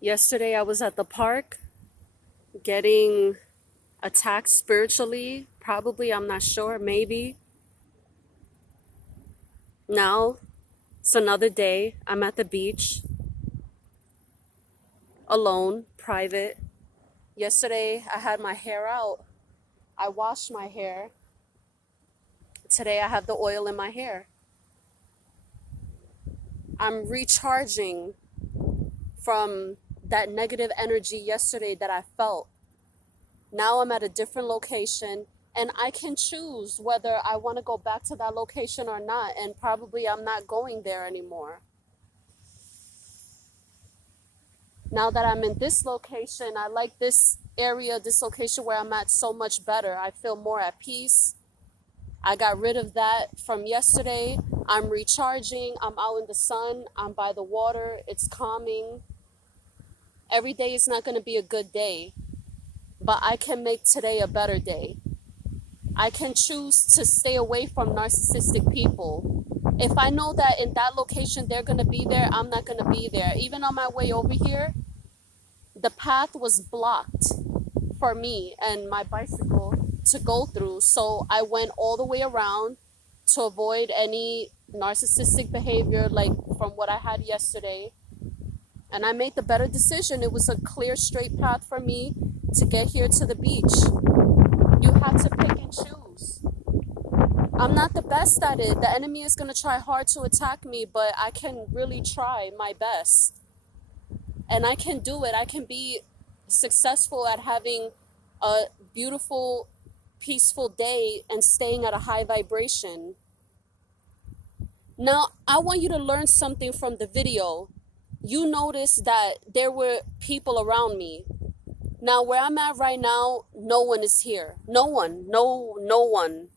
Yesterday, I was at the park getting attacked spiritually. Probably, I'm not sure, maybe. Now, it's another day. I'm at the beach, alone, private. Yesterday, I had my hair out. I washed my hair. Today, I have the oil in my hair. I'm recharging from that negative energy yesterday that I felt. Now I'm at a different location and I can choose whether I want to go back to that location or not. And probably I'm not going there anymore. Now that I'm in this location, I like this area, this location where I'm at so much better. I feel more at peace. I got rid of that from yesterday. I'm recharging. I'm out in the sun. I'm by the water. It's calming. Every day is not going to be a good day, but I can make today a better day. I can choose to stay away from narcissistic people. If I know that in that location they're going to be there, I'm not going to be there. Even on my way over here, the path was blocked for me and my bicycle to go through. So I went all the way around to avoid any narcissistic behavior like from what I had yesterday. And I made the better decision. It was a clear, straight path for me to get here to the beach. You have to pick and choose. I'm not the best at it. The enemy is going to try hard to attack me, but I can really try my best. And I can do it. I can be successful at having a beautiful, peaceful day and staying at a high vibration. Now, I want you to learn something from the video. You notice that there were people around me. Now, where I'm at right now, no one is here. No one. No one.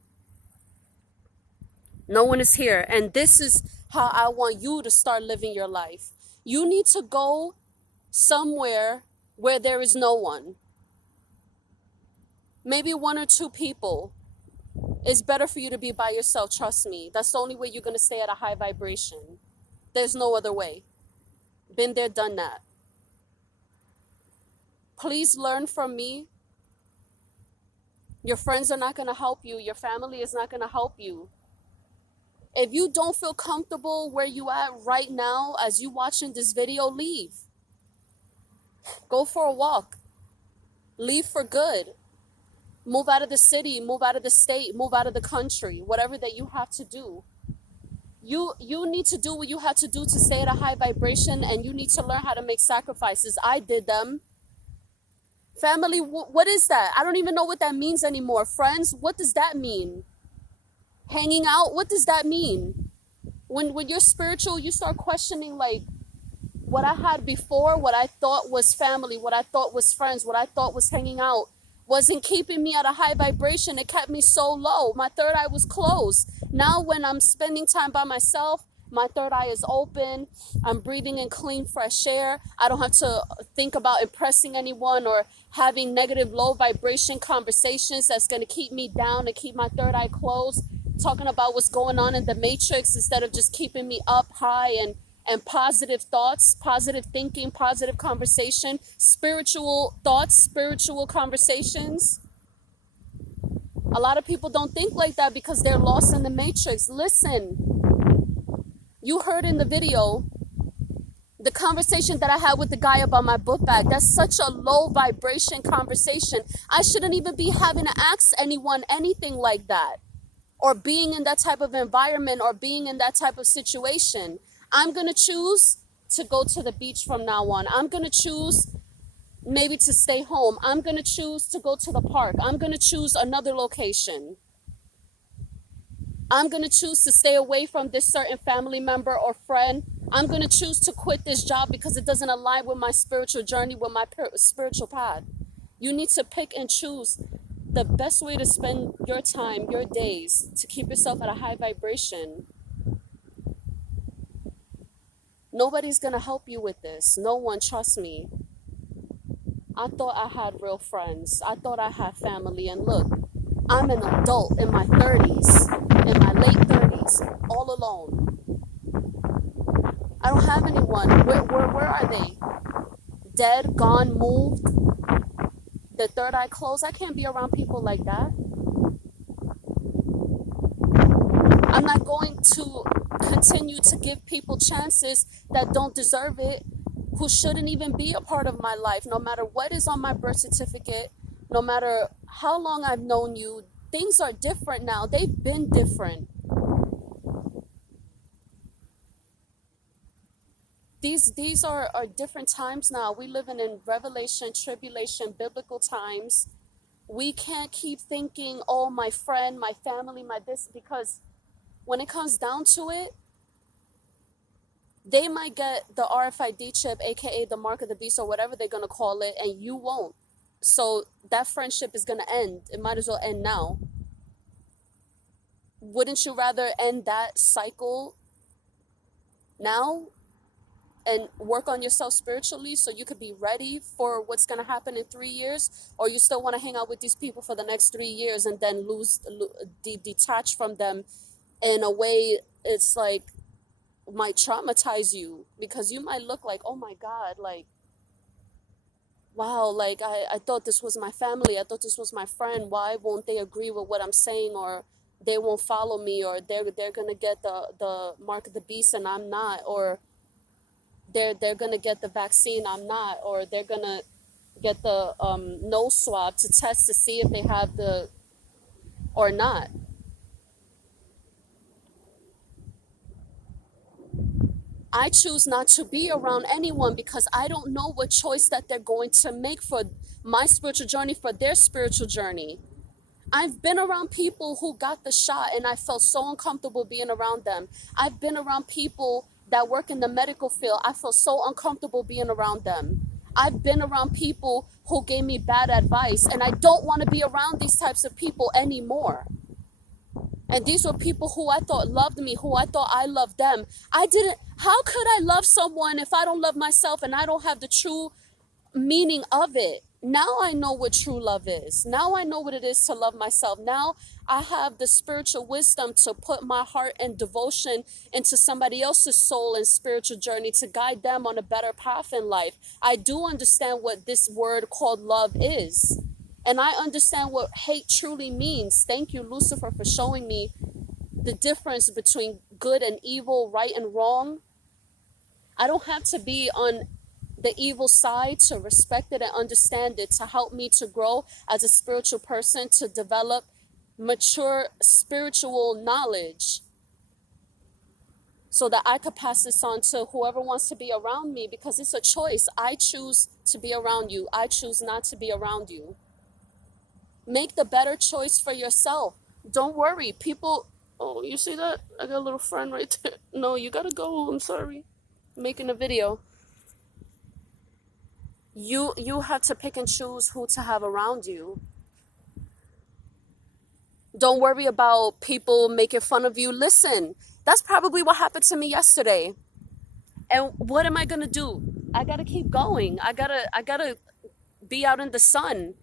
No one is here. And this is how I want you to start living your life. You need to go somewhere where there is no one. Maybe one or two people. It's better for you to be by yourself, trust me. That's the only way you're going to stay at a high vibration. There's no other way. Been there, done that. Please learn from me. Your friends are not going to help you. Your family is not going to help you. If you don't feel comfortable where you at right now as you watching this video, leave. Go for a walk. Leave for good. Move out of the city, move out of the state, move out of the country, whatever that you have to do. You need to do what you have to do to stay at a high vibration, and you need to learn how to make sacrifices. I did them. Family, what is that? I don't even know what that means anymore. Friends, what does that mean? Hanging out, what does that mean? When you're spiritual, you start questioning like what I had before, what I thought was family, what I thought was friends, what I thought was hanging out wasn't keeping me at a high vibration. It kept me so low. My third eye was closed. Now when I'm spending time by myself, my third eye is open. I'm breathing in clean, fresh air. I don't have to think about impressing anyone or having negative, low vibration conversations that's going to keep me down and keep my third eye closed. Talking about what's going on in the matrix instead of just keeping me up high and positive thoughts, positive thinking, positive conversation, spiritual thoughts, spiritual conversations. A lot of people don't think like that because they're lost in the matrix. Listen, you heard in the video the conversation that I had with the guy about my book bag. That's such a low vibration conversation. I shouldn't even be having to ask anyone anything like that, or being in that type of environment, or being in that type of situation. I'm going to choose to go to the beach from now on. I'm going to choose maybe to stay home. I'm going to choose to go to the park. I'm going to choose another location. I'm going to choose to stay away from this certain family member or friend. I'm going to choose to quit this job because it doesn't align with my spiritual journey, with my spiritual path. You need to pick and choose the best way to spend your time, your days, to keep yourself at a high vibration. Nobody's going to help you with this. No one, trust me. I thought I had real friends. I thought I had family. And look, I'm an adult in my 30s, in my late 30s, all alone. I don't have anyone. Where are they? dead, gone, moved, the third eye closed. I can't be around people like that. I'm not going to continue to give people chances that don't deserve it, who shouldn't even be a part of my life, no matter what is on my birth certificate, no matter how long I've known you. Things are different now. They've been different. These are different times now. We live in revelation, tribulation, biblical times. We can't keep thinking, oh, my friend, my family, my this, because when it comes down to it, they might get the RFID chip, aka the mark of the beast, or whatever they're gonna call it, and you won't. So that friendship is gonna end. It might as well end now. Wouldn't you rather end that cycle now and work on yourself spiritually so you could be ready for what's going to happen in 3 years? Or you still want to hang out with these people for the next 3 years and then detach from them in a way it's like might traumatize you, because you might look like, oh my God, like, wow, like I thought this was my family, I thought this was my friend, why won't they agree with what I'm saying, or they won't follow me, or they're gonna get the mark of the beast and I'm not, or they're gonna get the vaccine, I'm not, or they're gonna get the nose swab to test to see if they have the or not. I choose not to be around anyone because I don't know what choice that they're going to make for my spiritual journey, for their spiritual journey. I've been around people who got the shot and I felt so uncomfortable being around them. I've been around people that work in the medical field. I felt so uncomfortable being around them. I've been around people who gave me bad advice, and I don't want to be around these types of people anymore. And these were people who I thought loved me, who I thought I loved them. I didn't. How could I love someone if I don't love myself and I don't have the true meaning of it? Now I know what true love is. Now I know what it is to love myself. Now I have the spiritual wisdom to put my heart and devotion into somebody else's soul and spiritual journey to guide them on a better path in life. I do understand what this word called love is. And I understand what hate truly means. Thank you, Lucifer, for showing me the difference between good and evil, right and wrong. I don't have to be on the evil side to respect it and understand it, to help me to grow as a spiritual person, to develop mature spiritual knowledge so that I could pass this on to whoever wants to be around me, because it's a choice. I choose to be around you. I choose not to be around you. Make the better choice for yourself. Don't worry. People, oh, you see that? I got a little friend right there. No, you gotta go. I'm sorry. I'm making a video. You have to pick and choose who to have around you. Don't worry about people making fun of you. Listen, that's probably what happened to me yesterday. And what am I gonna do? I gotta keep going. I gotta be out in the sun.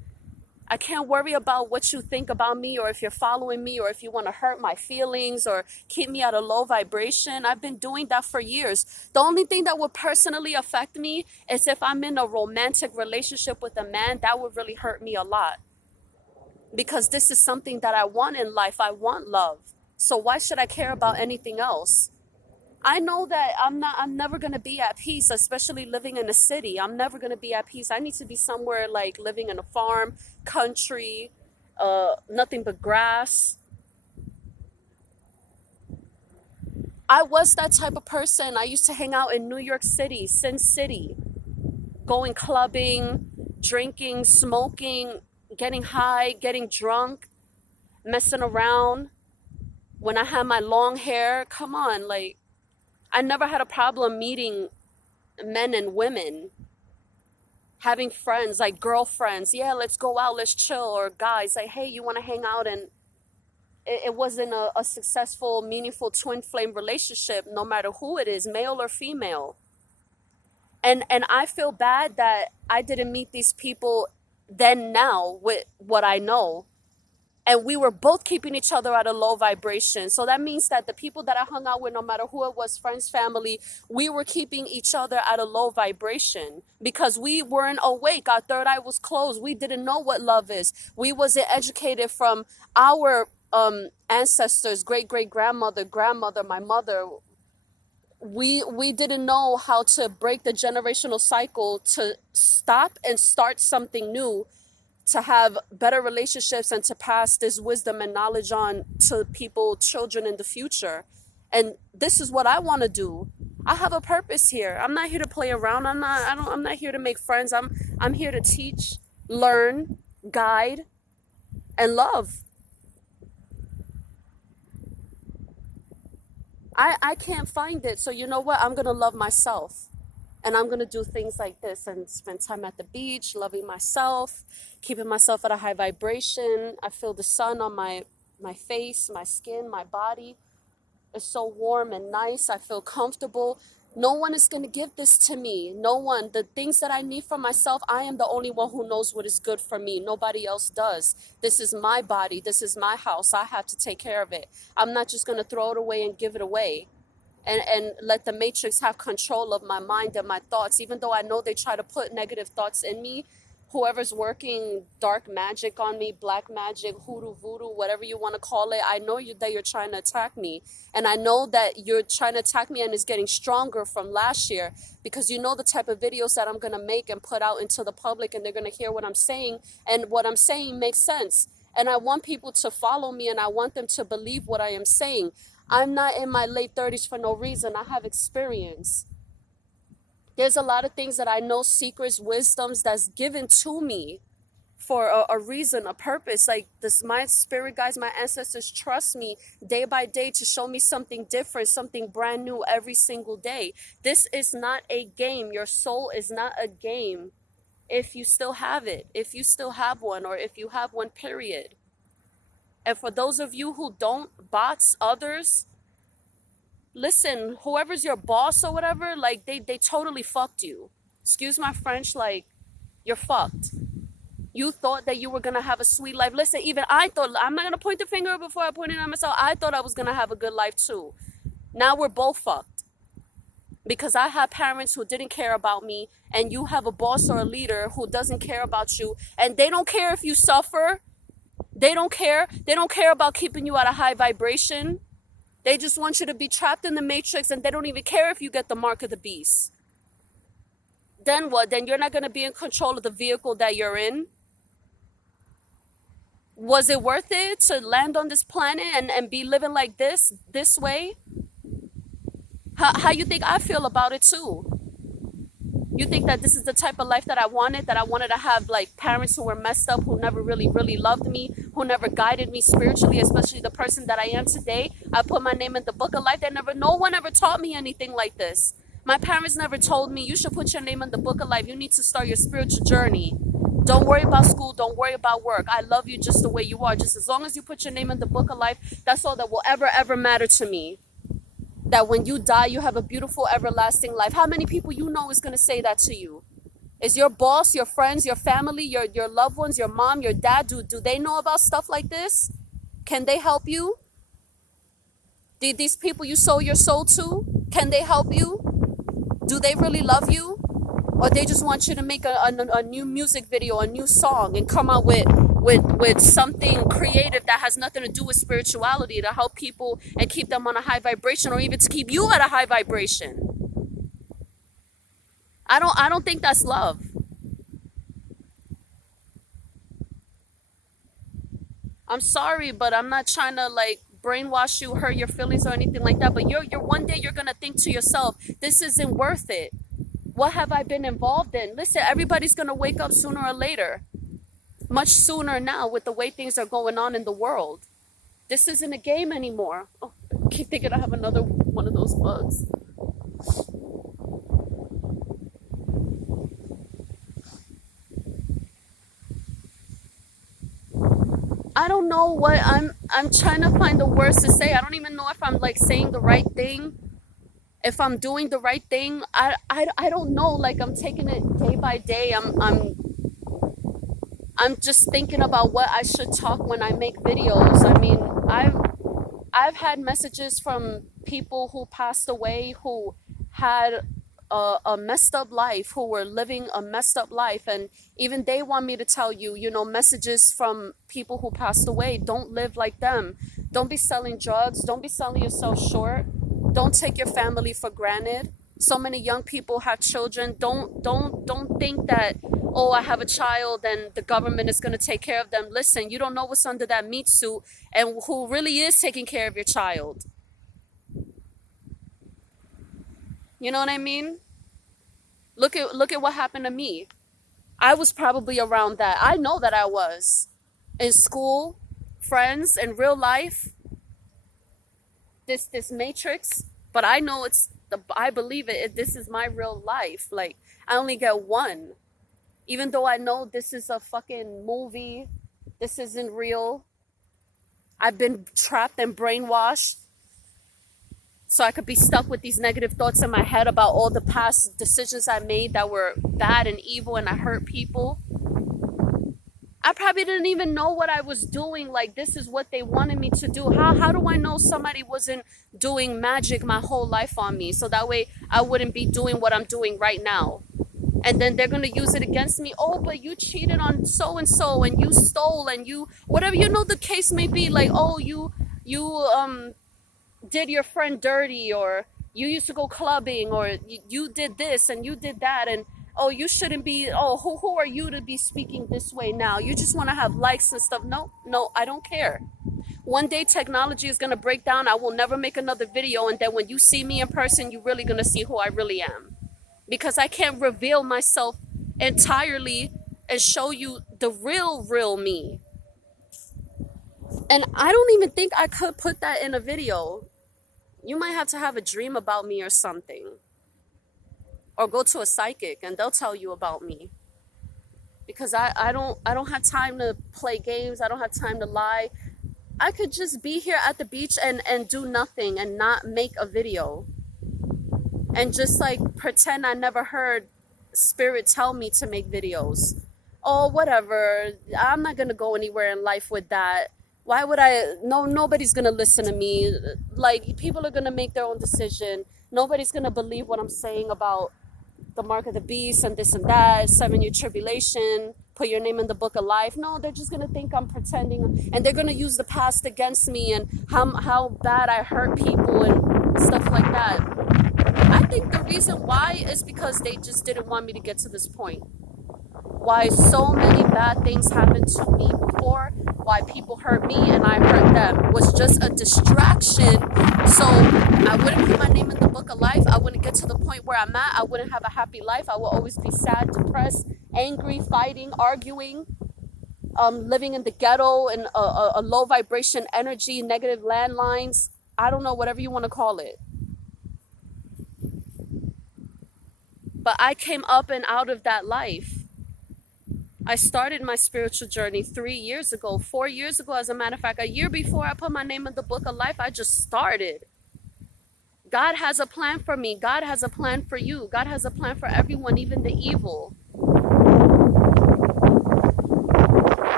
I can't worry about what you think about me, or if you're following me, or if you want to hurt my feelings or keep me at a low vibration. I've been doing that for years. The only thing that would personally affect me is if I'm in a romantic relationship with a man. That would really hurt me a lot, because this is something that I want in life. I want love. So why should I care about anything else? I know that I'm never going to be at peace, especially living in a city. I'm never going to be at peace. I need to be somewhere like living in a farm, country, nothing but grass. I was that type of person. I used to hang out in New York City, Sin City, going clubbing, drinking, smoking, getting high, getting drunk, messing around. When I had my long hair, come on, like, I never had a problem meeting men and women, having friends, like girlfriends. Yeah, let's go out, let's chill. Or guys, like, hey, you want to hang out? And it wasn't a successful, meaningful twin flame relationship, no matter who it is, male or female. And I feel bad that I didn't meet these people then now with what I know. and we were both keeping each other at a low vibration. So that means that the people that I hung out with, no matter who it was, friends, family, we were keeping each other at a low vibration because we weren't awake. Our third eye was closed. We didn't know what love is. We wasn't educated from our ancestors, great grandmother, grandmother, my mother. We didn't know how to break the generational cycle, to stop and start something new, to have better relationships, and to pass this wisdom and knowledge on to people, children in the future. And this is what I want to do. I have a purpose here. I'm not here to play around. I'm not here to make friends. I'm here to teach, learn, guide, and love. I can't find it. So you know what? I'm going to love myself. And I'm going to do things like this and spend time at the beach, loving myself, keeping myself at a high vibration. I feel the sun on my face, my skin, my body. It's so warm and nice. I feel comfortable. No one is going to give this to me. No one. The things that I need for myself, I am the only one who knows what is good for me. Nobody else does. This is my body. This is my house. I have to take care of it. I'm not just going to throw it away and give it away. And let the matrix have control of my mind and my thoughts, even though I know they try to put negative thoughts in me. Whoever's working dark magic on me, black magic, hoodoo, voodoo, whatever you want to call it, I know that you're trying to attack me. And I know that you're trying to attack me and it's getting stronger from last year, because you know the type of videos that I'm going to make and put out into the public, and they're going to hear what I'm saying, and what I'm saying makes sense. And I want people to follow me, and I want them to believe what I am saying. I'm not in my late 30s for no reason. I have experience. There's a lot of things that I know, secrets, wisdoms that's given to me for a reason, a purpose. Like this, my spirit guides, my ancestors trust me day by day to show me something different, something brand new every single day. This is not a game. Your soul is not a game. If you still have it, if you still have one, or if you have one, period. And for those of you who don't, bots, others, listen, whoever's your boss or whatever, like they totally fucked you. Excuse my French, like you're fucked. You thought that you were going to have a sweet life. Listen, even I thought, I'm not going to point the finger before I point it at myself. I thought I was going to have a good life too. Now we're both fucked. Because I have parents who didn't care about me, and you have a boss or a leader who doesn't care about you, and they don't care if you suffer. They don't care. They don't care about keeping you at a high vibration. They just want you to be trapped in the matrix, and they don't even care if you get the mark of the beast. Then what? Then you're not going to be in control of the vehicle that you're in. Was it worth it to land on this planet and be living like this way? How you think I feel about it too? You think that this is the type of life that I wanted to have, like parents who were messed up, who never really loved me, who never guided me spiritually, especially the person that I am today. I put my name in the book of life. No one ever taught me anything like this. My parents never told me, you should put your name in the book of life. You need to start your spiritual journey. Don't worry about school. Don't worry about work. I love you just the way you are. Just as long as you put your name in the book of life, that's all that will ever matter to me. That when you die, you have a beautiful, everlasting life. How many people you know is going to say that to you? Is your boss, your friends, your family, your loved ones, your mom, your dad, do they know about stuff like this? Can they help you? These people you sold your soul to, can they help you? Do they really love you? Or they just want you to make a new music video, a new song, and come out with something creative that has nothing to do with spirituality, to help people and keep them on a high vibration, or even to keep you at a high vibration? I don't think that's love. I'm sorry, but I'm not trying to like brainwash you, hurt your feelings or anything like that. But you're one day you're gonna think to yourself, this isn't worth it. What have I been involved in? Listen, everybody's gonna wake up sooner or later. Much sooner now with the way things are going on in the world. This isn't a game anymore. Oh, I keep thinking I have another one of those bugs. I don't know what I'm trying to find the words to say. I don't even know if I'm like saying the right thing. If I'm doing the right thing. I don't know. Like I'm taking it day by day. I'm I'm just thinking about what I should talk when I make videos. I mean, I've had messages from people who passed away who had a messed up life, who were living a messed up life, and even they want me to tell you, you know, messages from people who passed away. Don't live like them. Don't be selling drugs. Don't be selling yourself short. Don't take your family for granted. So many young people have children. Don't think that, oh, I have a child and the government is going to take care of them. Listen, you don't know what's under that meat suit and who really is taking care of your child. You know what I mean? Look at what happened to me. I was probably around that. I know that I was. In school, friends, in real life, this matrix, but I know I believe it. This is my real life. Like, I only get one. Even though I know this is a fucking movie, this isn't real. I've been trapped and brainwashed so I could be stuck with these negative thoughts in my head about all the past decisions I made that were bad and evil and I hurt people. I probably didn't even know what I was doing. Like, this is what they wanted me to do. How do I know somebody wasn't doing magic my whole life on me? So that way I wouldn't be doing what I'm doing right now. And then they're going to use it against me. Oh, but you cheated on so-and-so and you stole and you, whatever, you know, the case may be. Like, oh, you did your friend dirty, or you used to go clubbing, or you did this and you did that, and oh, you shouldn't be, oh, who are you to be speaking this way now? You just want to have likes and stuff. No, I don't care. One day technology is going to break down. I will never make another video, and then when you see me in person, you're really going to see who I really am. Because I can't reveal myself entirely and show you the real me. And I don't even think I could put that in a video. You might have to have a dream about me or something. Or go to a psychic and they'll tell you about me. Because I don't have time to play games. I don't have time to lie. I could just be here at the beach and do nothing and not make a video. And just like pretend I never heard spirit tell me to make videos. Oh, whatever. I'm not going to go anywhere in life with that. Why would I? No, nobody's going to listen to me. Like, people are going to make their own decision. Nobody's going to believe what I'm saying about the mark of the beast and this and that, 7-year tribulation, put your name in the book of life. No, they're just going to think I'm pretending. And they're going to use the past against me and how bad I hurt people and stuff like that. I think the reason why is because they just didn't want me to get to this point. Why so many bad things happened to me before, why people hurt me and I hurt them, was just a distraction. So I wouldn't put my name in the book of life. I wouldn't get to the point where I'm at. I wouldn't have a happy life. I will always be sad, depressed, angry, fighting, arguing, living in the ghetto in a low vibration energy, negative landlines. I don't know, whatever you want to call it. But I came up and out of that life. I started my spiritual journey 3 years ago, 4 years ago, as a matter of fact. A year before I put my name in the book of life, I just started. God has a plan for me. God has a plan for you. God has a plan for everyone, even the evil.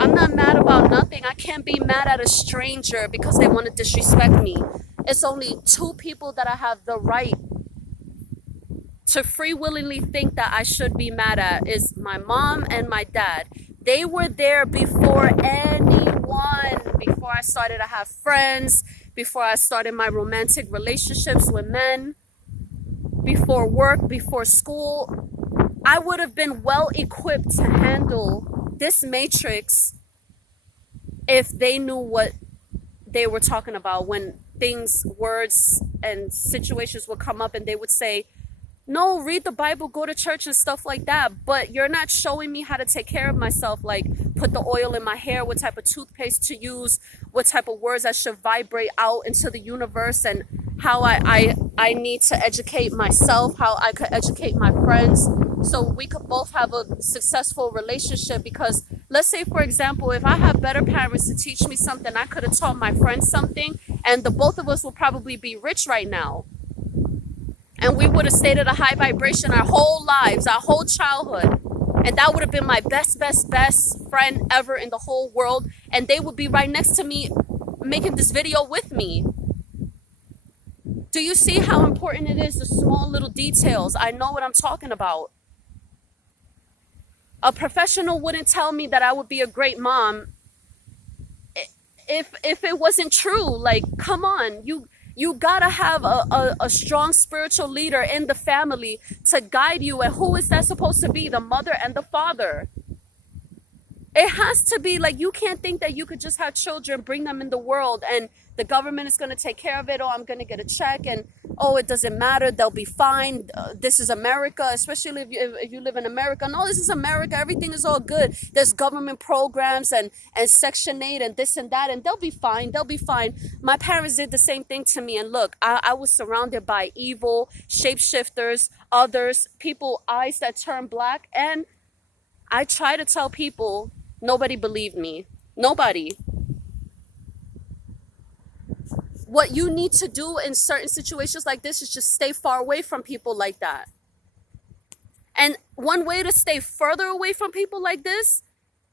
I'm not mad about nothing. I can't be mad at a stranger because they want to disrespect me. It's only 2 people that I have the right to free willingly think that I should be mad at, is my mom and my dad. They were there before anyone, before I started to have friends, before I started my romantic relationships with men, before work, before school. I would have been well equipped to handle this matrix if they knew what they were talking about when things, words, and situations would come up and they would say, no, read the Bible, go to church and stuff like that. But you're not showing me how to take care of myself, like put the oil in my hair, what type of toothpaste to use, what type of words I should vibrate out into the universe, and how I need to educate myself, how I could educate my friends so we could both have a successful relationship. Because let's say, for example, if I have better parents to teach me something, I could have taught my friends something, and the both of us will probably be rich right now. And we would have stayed at a high vibration our whole lives, our whole childhood. And that would have been my best friend ever in the whole world. And they would be right next to me making this video with me. Do you see how important it is, the small little details? I know what I'm talking about. A professional wouldn't tell me that I would be a great mom if it wasn't true. Like, come on, you gotta have a strong spiritual leader in the family to guide you. And who is that supposed to be? The mother and the father. It has to be. Like, you can't think that you could just have children, bring them in the world, and the government is going to take care of it. Oh, I'm going to get a check, and oh, it doesn't matter, they'll be fine. This is America, especially if you live in America. No, this is America. Everything is all good. There's government programs and Section 8 and this and that, and they'll be fine. They'll be fine. My parents did the same thing to me, and look, I was surrounded by evil shapeshifters, others, people, eyes that turn black, and I try to tell people. Nobody believed me. Nobody. What you need to do in certain situations like this is just stay far away from people like that. And one way to stay further away from people like this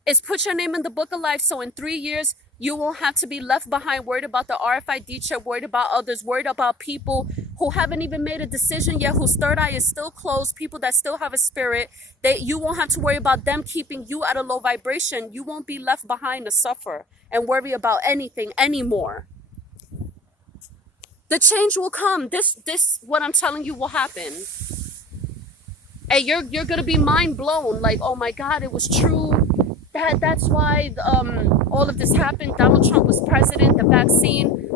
is put your name in the book of life. So in 3 years, you won't have to be left behind, worried about the RFID chip, worried about others, worried about people who haven't even made a decision yet, whose third eye is still closed, people that still have a spirit. You won't have to worry about them keeping you at a low vibration. You won't be left behind to suffer and worry about anything anymore. The change will come. This what I'm telling you will happen. And you're gonna be mind blown, like, oh my God, it was true. That's why all of this happened. Donald Trump was president, the vaccine,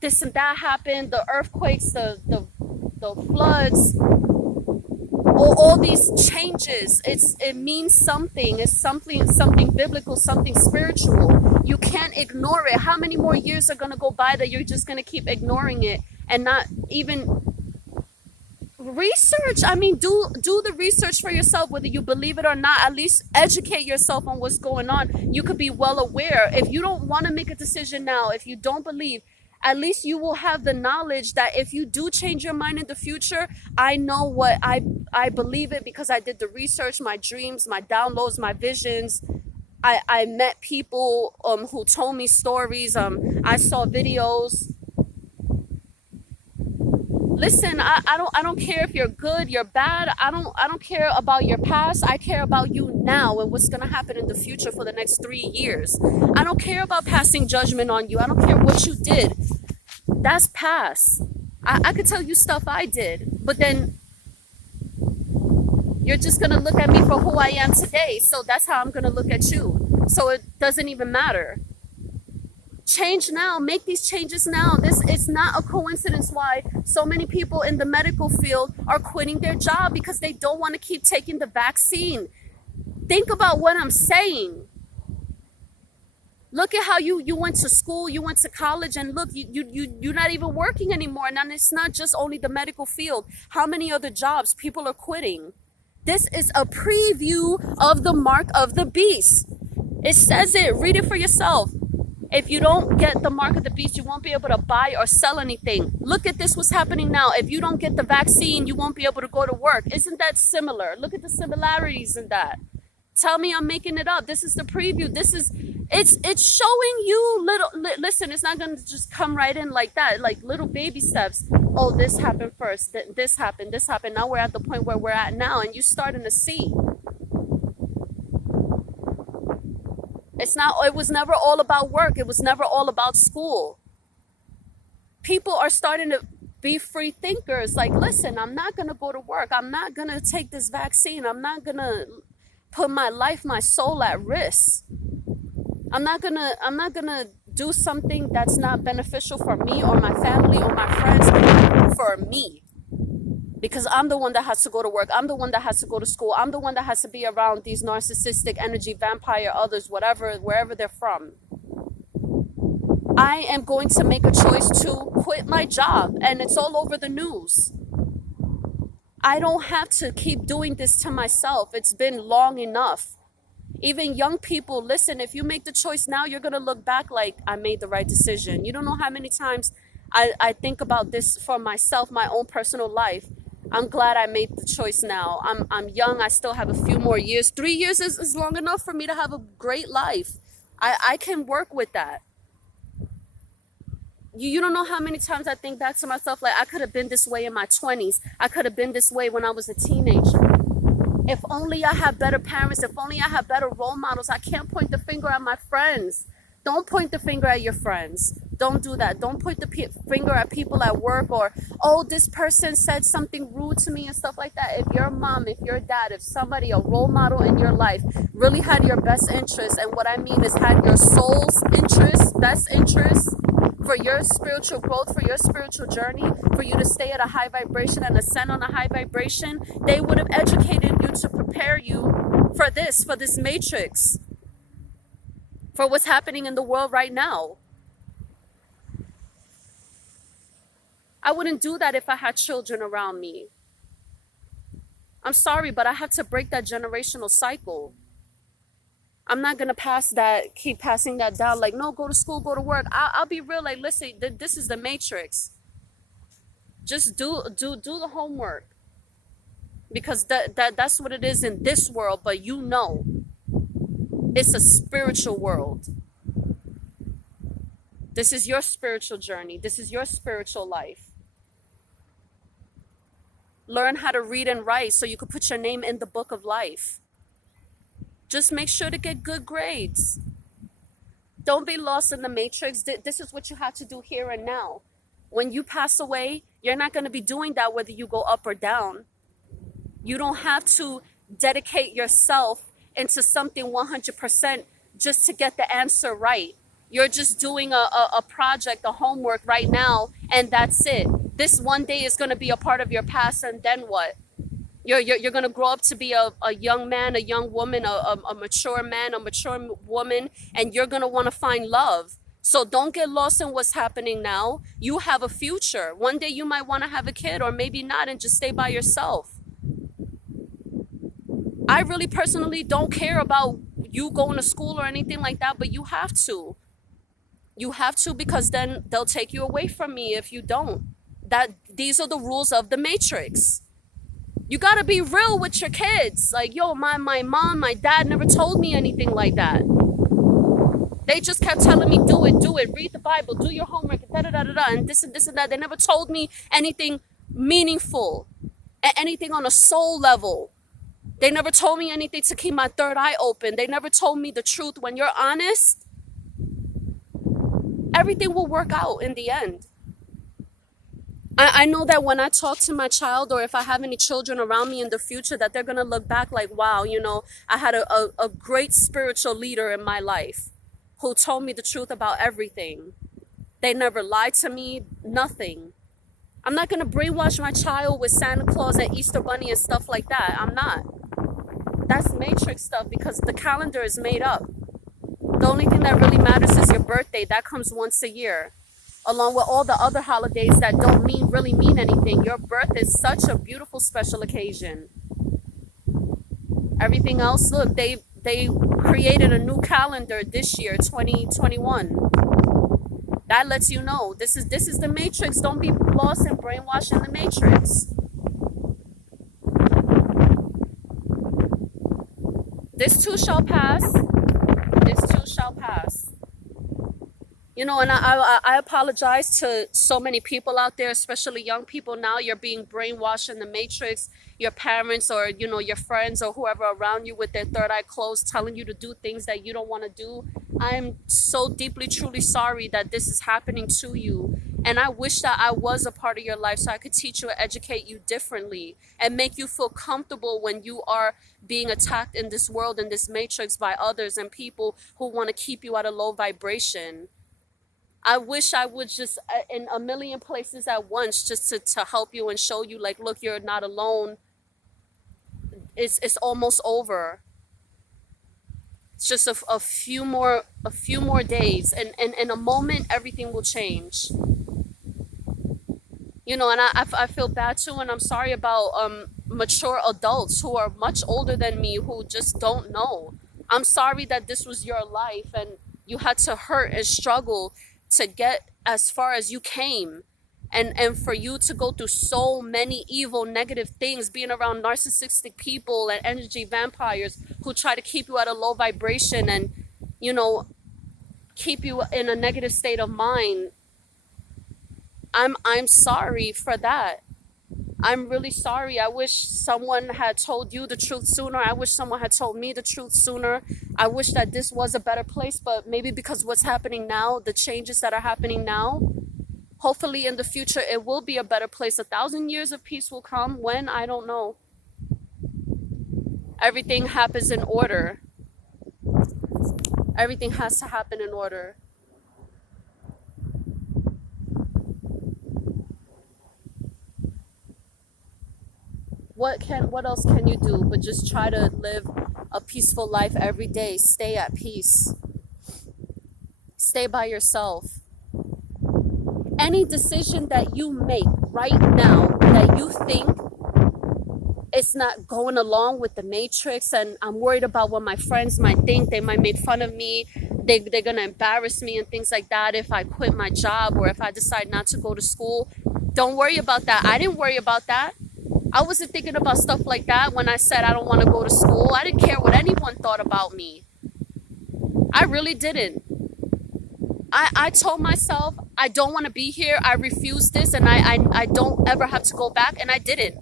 this and that happened, the earthquakes, the floods, all these changes. It means something. It's something biblical, something spiritual. You can't ignore it. How many more years are gonna go by that you're just gonna keep ignoring it and not even research? I mean, do the research for yourself, whether you believe it or not. At least educate yourself on what's going on. You could be well aware. If you don't want to make a decision now, if you don't believe, at least you will have the knowledge that if you do change your mind in the future, I know what I believe it because I did the research, my dreams, my downloads, my visions. I met people who told me stories. I saw videos. Listen, I don't care if you're good, you're bad. I don't care about your past. I care about you now and what's gonna happen in the future for the next 3 years. I don't care about passing judgment on you. I don't care what you did. That's past. I could tell you stuff I did, but then you're just gonna look at me for who I am today. So that's how I'm gonna look at you. So it doesn't even matter. Change now. Make these changes now. This is not a coincidence why so many people in the medical field are quitting their job because they don't want to keep taking the vaccine. Think about what I'm saying. Look at how you went to school, you went to college, and look, you're not even working anymore. And it's not just only the medical field. How many other jobs people are quitting? This is a preview of the mark of the beast. It says it. Read it for yourself. If you don't get the mark of the beast, you won't be able to buy or sell anything. Look at this, what's happening now. If you don't get the vaccine, you won't be able to go to work. Isn't that similar? Look at the similarities in that. Tell me I'm making it up. This is the preview. It's showing you listen, it's not going to just come right in like that, like little baby steps. Oh, this happened first, this happened. Now we're at the point where we're at now, and you're starting to see. It was never all about work. It was never all about school. People are starting to be free thinkers. Like, listen, I'm not going to go to work. I'm not going to take this vaccine. I'm not going to put my life, my soul at risk. I'm not going to do something that's not beneficial for me or my family or my friends, for me. Because I'm the one that has to go to work. I'm the one that has to go to school. I'm the one that has to be around these narcissistic energy, vampire, others, whatever, wherever they're from. I am going to make a choice to quit my job, and it's all over the news. I don't have to keep doing this to myself. It's been long enough. Even young people, listen, if you make the choice now, you're going to look back like, I made the right decision. You don't know how many times I think about this for myself, my own personal life. I'm glad I made the choice now. I'm young. I still have a few more years. 3 years is long enough for me to have a great life. I can work with that. You don't know how many times I think back to myself, like I could have been this way in my 20s. I could have been this way when I was a teenager. If only I had better parents, if only I had better role models. I can't point the finger at my friends. Don't point the finger at your friends. Don't do that. Don't point the finger at people at work, or, oh, this person said something rude to me and stuff like that. If your mom, if your dad, if somebody, a role model in your life really had your best interest, and what I mean is had your soul's interest, best interest, for your spiritual growth, for your spiritual journey, for you to stay at a high vibration and ascend on a high vibration, they would have educated you to prepare you for this matrix, for what's happening in the world right now. I wouldn't do that if I had children around me. I'm sorry, but I had to break that generational cycle. I'm not gonna keep passing that down. Like, no, go to school, go to work. I'll be real. Like, listen, this is the matrix. Just do the homework, because that's what it is in this world. But it's a spiritual world. This is your spiritual journey. This is your spiritual life. Learn how to read and write so you could put your name in the book of life. Just make sure to get good grades. Don't be lost in the matrix. This is what you have to do here and now. When you pass away, you're not going to be doing that whether you go up or down. You don't have to dedicate yourself into something 100% just to get the answer right. You're just doing a project, a homework right now, and that's it. This one day is going to be a part of your past, and then what? You're going to grow up to be a young man, a young woman, a mature man, a mature woman, and you're going to want to find love. So don't get lost in what's happening now. You have a future. One day you might want to have a kid, or maybe not, and just stay by yourself. I really personally don't care about you going to school or anything like that, but you have to. You have to, because then they'll take you away from me if you don't. These are the rules of the matrix. You gotta be real with your kids. Like, yo, my mom, my dad never told me anything like that. They just kept telling me, do it, read the Bible, do your homework, and this and that. They never told me anything meaningful, anything on a soul level. They never told me anything to keep my third eye open. They never told me the truth. When you're honest, everything will work out in the end. I know that when I talk to my child, or if I have any children around me in the future, that they're going to look back like, wow, I had a great spiritual leader in my life who told me the truth about everything. They never lied to me, nothing. I'm not going to brainwash my child with Santa Claus and Easter Bunny and stuff like that. I'm not. That's matrix stuff, because the calendar is made up. The only thing that really matters is your birthday. That comes once a year, along with all the other holidays that don't really mean anything. Your birth is such a beautiful special occasion. Everything else, look, they created a new calendar this year, 2021. That lets you know this is the matrix. Don't be lost and brainwashed in the matrix. This too shall pass. This too shall pass. And I apologize to so many people out there, especially young people now. You're being brainwashed in the matrix. Your parents, or, your friends, or whoever around you with their third eye closed, telling you to do things that you don't want to do. I'm so deeply, truly sorry that this is happening to you. And I wish that I was a part of your life so I could teach you and educate you differently and make you feel comfortable when you are being attacked in this world, in this matrix, by others and people who want to keep you at a low vibration. I wish I would just in a million places at once, just to help you and show you, like, look, you're not alone. It's almost over. It's just a few more days, and in a moment everything will change. And I feel bad too, and I'm sorry about mature adults who are much older than me who just don't know. I'm sorry that this was your life and you had to hurt and struggle to get as far as you came, and for you to go through so many evil negative things, being around narcissistic people and energy vampires who try to keep you at a low vibration and, you know, keep you in a negative state of mind. I'm sorry for that. I'm really sorry. I wish someone had told you the truth sooner. I wish someone had told me the truth sooner. I wish that this was a better place, but maybe because what's happening now, the changes that are happening now, hopefully in the future it will be a better place. 1,000 years of peace will come. When? I don't know. Everything happens in order. Everything has to happen in order. What else can you do but just try to live a peaceful life every day? Stay at peace. Stay by yourself. Any decision that you make right now that you think it's not going along with the matrix, and I'm worried about what my friends might think, they might make fun of me, they're gonna embarrass me and things like that if I quit my job or if I decide not to go to school, don't worry about that. I didn't worry about that. I wasn't thinking about stuff like that when I said I don't want to go to school. I didn't care what anyone thought about me. I really didn't. I told myself I don't want to be here. I refuse this, and I don't ever have to go back, and I didn't.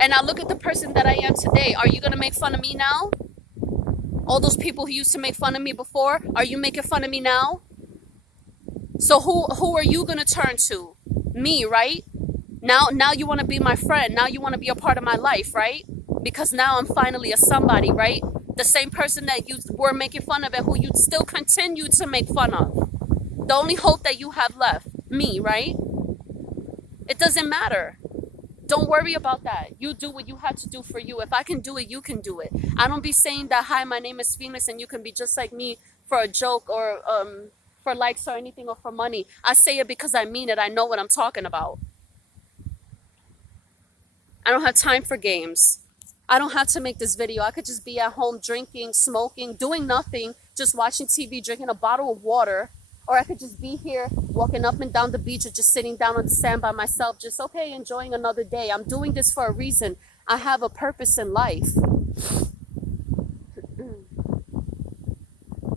And now look at the person that I am today. Are you going to make fun of me now? All those people who used to make fun of me before, are you making fun of me now? So who are you going to turn to? Me, right? Now you want to be my friend. Now you want to be a part of my life, right? Because now I'm finally a somebody, right? The same person that you were making fun of and who you still continue to make fun of. The only hope that you have left, me, right? It doesn't matter. Don't worry about that. You do what you have to do for you. If I can do it, you can do it. I don't be saying that, hi, my name is Phoenix and you can be just like me for a joke or for likes or anything or for money. I say it because I mean it. I know what I'm talking about. I don't have time for games. I don't have to make this video. I could just be at home drinking, smoking, doing nothing, just watching TV, drinking a bottle of water. Or I could just be here walking up and down the beach or just sitting down on the sand by myself, just, okay, enjoying another day. I'm doing this for a reason. I have a purpose in life.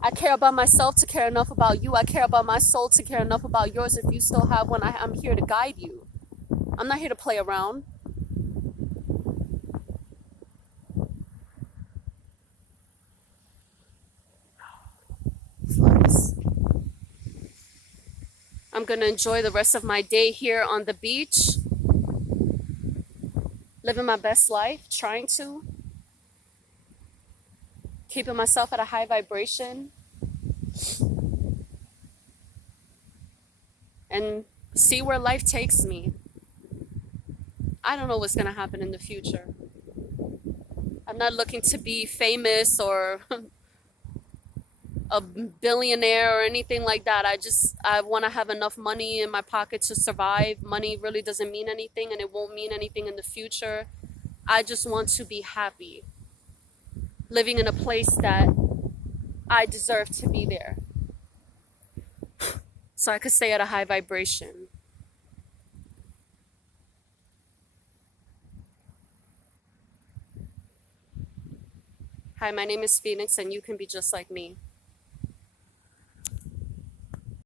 I care about myself to care enough about you. I care about my soul to care enough about yours if you still have one. I'm here to guide you. I'm not here to play around. I'm going to enjoy the rest of my day here on the beach, living my best life, trying to, keeping myself at a high vibration, and see where life takes me. I don't know what's going to happen in the future. I'm not looking to be famous or a billionaire or anything like that. I want to have enough money in my pocket to survive. Money really doesn't mean anything, and it won't mean anything in the future. I just want to be happy, living in a place that I deserve to be there, so I could stay at a high vibration. Hi, my name is Phoenix, and you can be just like me.